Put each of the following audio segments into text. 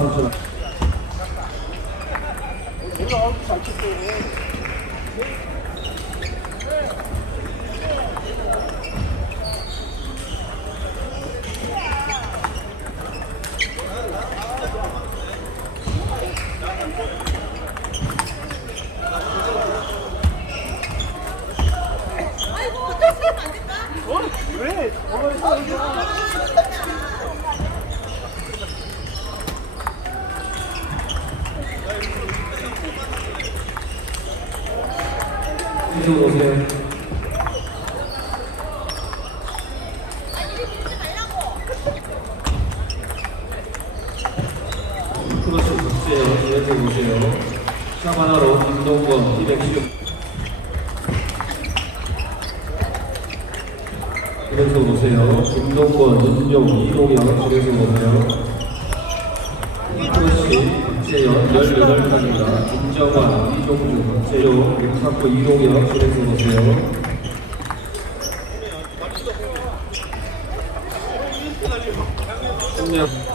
15타 선출. 이쪽으로 오세요. 크로스 보세요. 이쪽으로 오세요. 샤바나로 김동건 216. 그래서 오세요. 김동건, 윤용, 이동영, 그래서 오세요. 크로시, 박재현, 18타입니다. 김정환, 이종주, 박재용, 육탁구, 이동영, 그래서 오세요. 승명.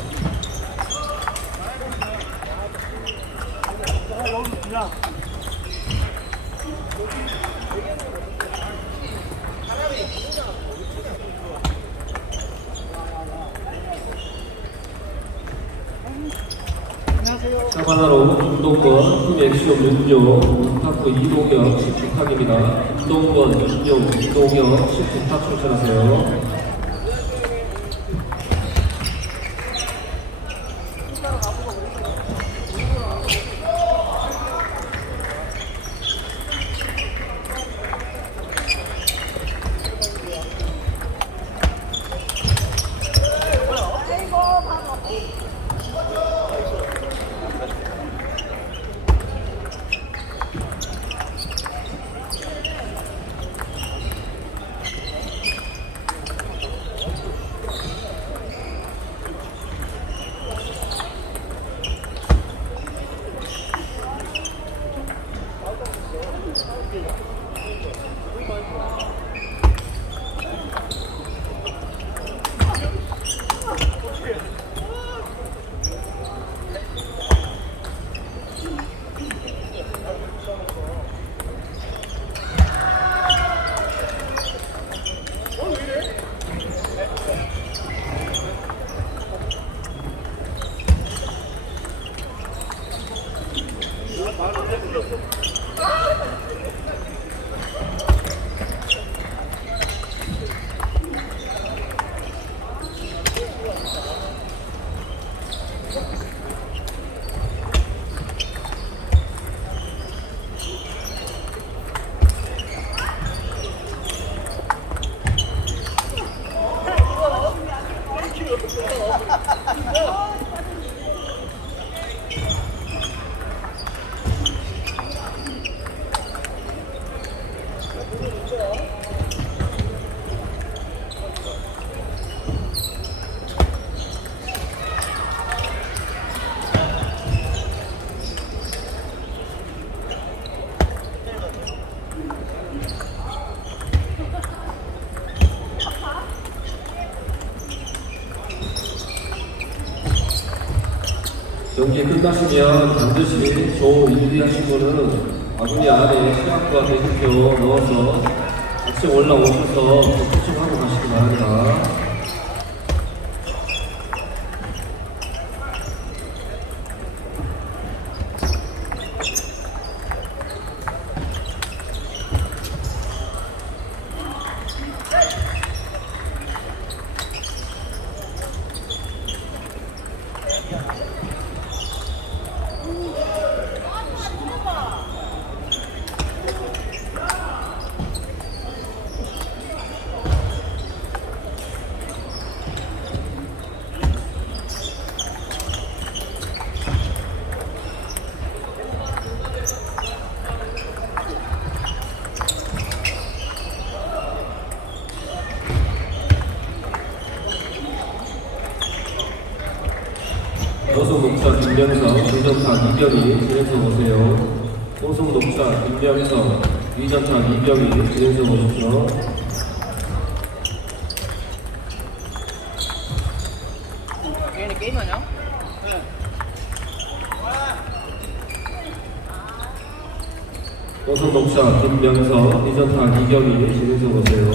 사바나로 김동건, 팀 액시오 윤용, 탁구 이동영, 19탁입니다. 김동건, 윤용, 이동영, 19탁 출전하세요. 경기 끝나시면 반드시 조 1위 하신 분은 아군이 안에 수학과 대표표 넣어서 같이 올라오셔서 접촉하고 가시기 바랍니다. 호송 녹사 김명성, 이전탁 이병희, 진행서 오세요. 호송 녹사 김명성, 이전탁 이병희, 진행서 오십시오. 얘는 게임하냐? 호송 녹사 김명성, 이전탁 이병희, 진행서 오세요.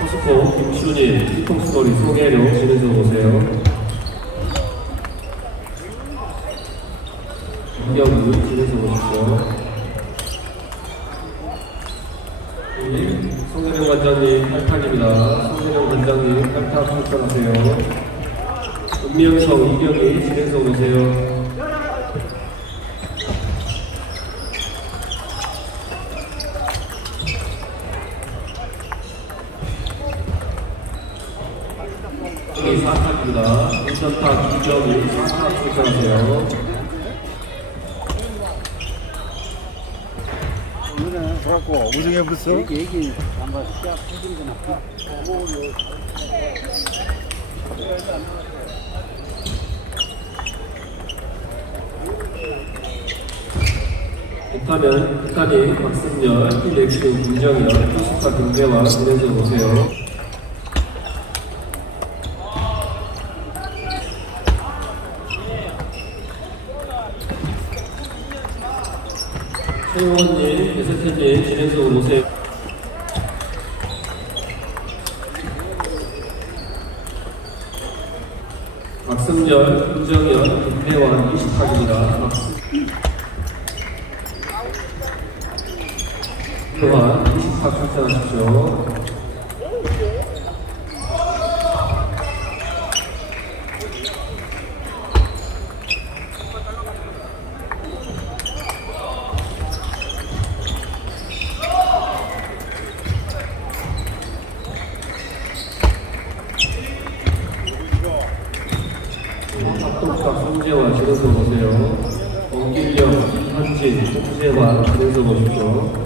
호스코 김춘희, 시통스토리 소개료, 진행서 오세요. 진행서 보십시오. 이 송혜룡 관장님 탈탁입니다. 송혜룡 관장님 탈탁 출전하세요. 은명성 이경희 진행서 오세요. 여기 사탁입니다. 인천탁 김정희 사탁 출전하세요. 오늘은 갖고 우승해 봤어? 얘기 얘기 한번 시작 해드리거나 북한은 북한이 박승열, 필렉스, 김정현, 표수사 김대화 진행서 보세요. 최용원 님, 배세태님 진행서 오세요. 박승열, 김정현, 20학입니다. 박승... 또한 20학 출전하십시오. 합동사 손재화 진행서 보세요. 엄길령, 이현진, 손재화 진행서 보십시오.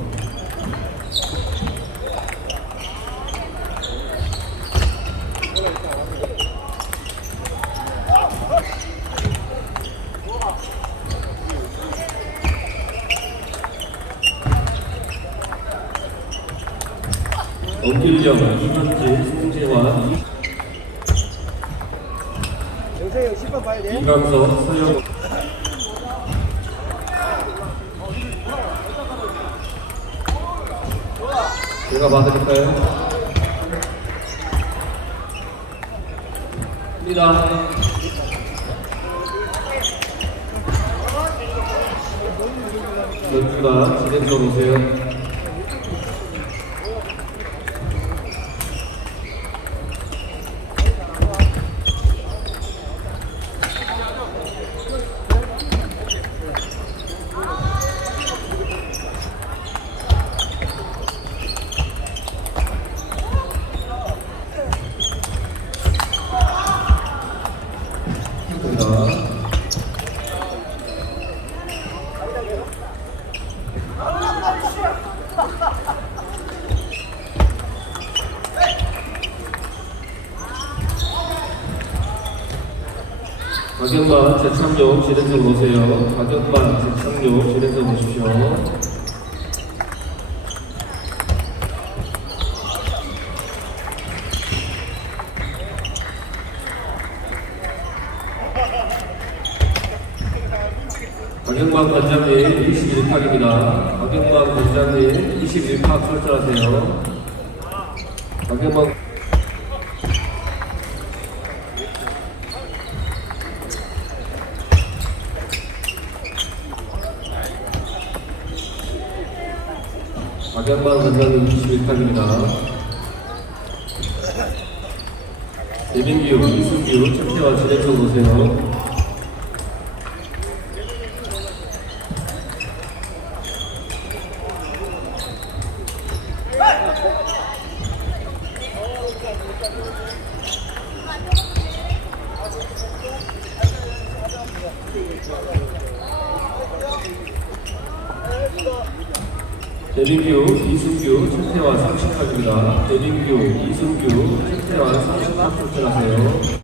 엄길령, 이현진, 손재화, 영세형 10번 봐야 돼? 이강석, 서영 제가 봐드릴까요? 입니다. 연주가 진행서 오세요. 됩니다. 박연만 재창용 진행서 보세요. 박연만 재창용 진행서 보십시오. 박영광 관장님 21탁입니다. 박영광 관장님 21탁 출전하세요. 박영광 박영광 관장님 21탁입니다. 예민규, 이승규, 최태와 진행서 보세요. 대민규, 이승규, 최태환 30학입니다. 대민규, 이승규, 최태환 30학 출전하세요.